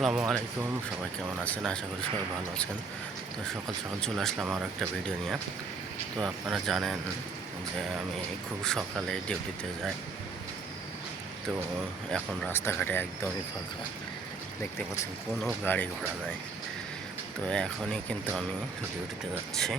আসসালামু আলাইকুম, সবাই কেমন আছেন? আশা করি সবাই ভালো আছেন। তো সকাল সকাল চলে আসলাম আরও একটা ভিডিও নিয়ে। তো আপনারা জানেন যে আমি খুব সকালে ডিউটিতে যাই। তো এখন রাস্তাঘাটে একদমই ফাঁকা, দেখতে পাচ্ছেন কোনো গাড়ি ঘোড়া নাই। তো এখনই কিন্তু আমি ডিউটিতে যাচ্ছি।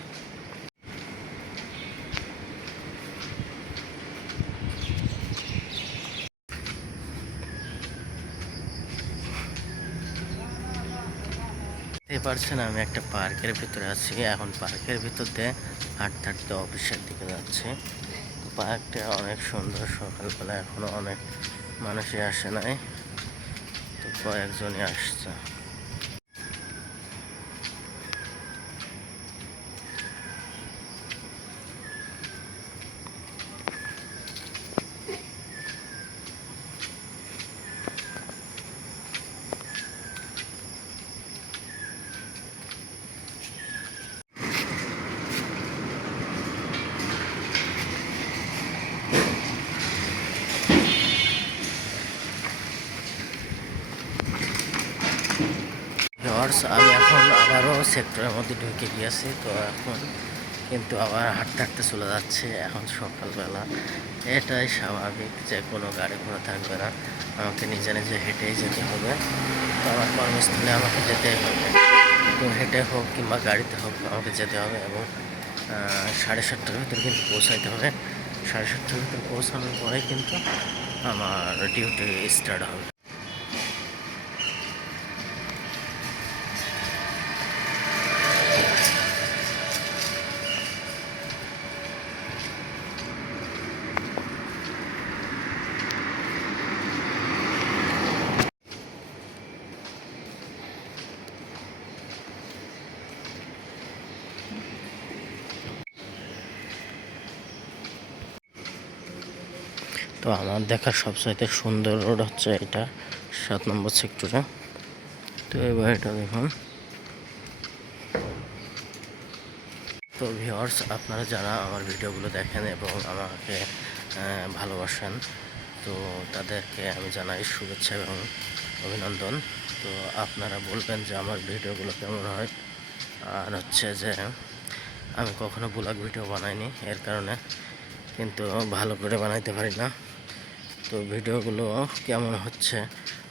দেখতে পারছেন আমি একটা পার্কের ভিতরে আছি। এখন পার্কের ভিতর দিয়ে হাঁটতে হাঁটতে অফিসের দিকে যাচ্ছে। পার্কটা অনেক সুন্দর, সকালবেলা এখনো অনেক মানুষই আসে নাই, তো কয়েকজনই আসছে। আমি এখন আবারও সেক্টরের মধ্যে ঢুকে গিয়েছি। তো এখন কিন্তু আবার হাঁটতে হাঁটতে চলে যাচ্ছে। এখন সকালবেলা, এটাই স্বাভাবিক যে কোনো গাড়ি ঘোড়া থাকবে না, আমাকে নিজে নিজে হেঁটেই যেতে হবে। তো আমার কর্মস্থলে আমাকে যেতেই হবে। তো হেঁটে হোক কিংবা গাড়িতে হোক আমাকে যেতে হবে এবং 7:30টার ভিতরে কিন্তু পৌঁছাইতে হবে। 7:30টার ভিতরে পৌঁছানোর পরে কিন্তু আমার ডিউটি স্টার্ট হবে। তো আমার দেখার সবচাইতে সুন্দর রোড হচ্ছে এটা, 7 নম্বর সেক্টরে। তো এবার এটা দেখুন। তো ভিউয়ার্স, আপনারা যারা আমার ভিডিওগুলো দেখেন এবং আমাকে ভালোবাসেন, তো তাদেরকে আমি জানাই শুভেচ্ছা এবং অভিনন্দন। তো আপনারা বলবেন যে আমার ভিডিওগুলো কেমন হয়। আর হচ্ছে যে আমি কখনো ব্লগ ভিডিও বানাইনি, এর কারণে কিন্তু ভালো করে বানাইতে পারি না। তো ভিডিওগুলো কেমন হচ্ছে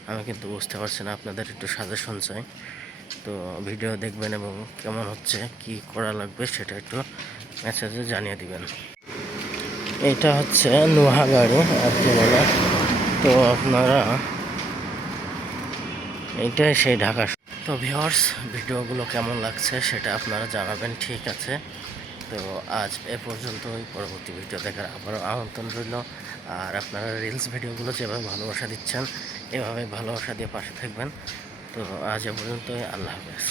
আমি কিন্তু বুঝতে পারছি না, আপনাদের একটু সাজেশন চাই। তো ভিডিও দেখবেন এবং কেমন হচ্ছে, কি করা লাগবে সেটা একটু মেসেজে জানিয়ে দিবেন। এটা হচ্ছে নোহাগাড়ি আর কি বলে। তো আপনারা এইটাই সেই ঢাকা। তো ভিউয়ার্স, ভিডিওগুলো কেমন লাগছে সেটা আপনারা জানাবেন, ঠিক আছে? তো আজ এ পর্যন্তই। পরবর্তী ভিডিও দেখার আবারও আমন্ত্রণ রইল। আর আপনারা রিলস ভিডিওগুলো যেভাবে ভালোবাসা দিচ্ছেন, এভাবে ভালোবাসা দিয়ে পাশে থাকবেন। তো আজ এ পর্যন্তই। আল্লাহ হাফেজ।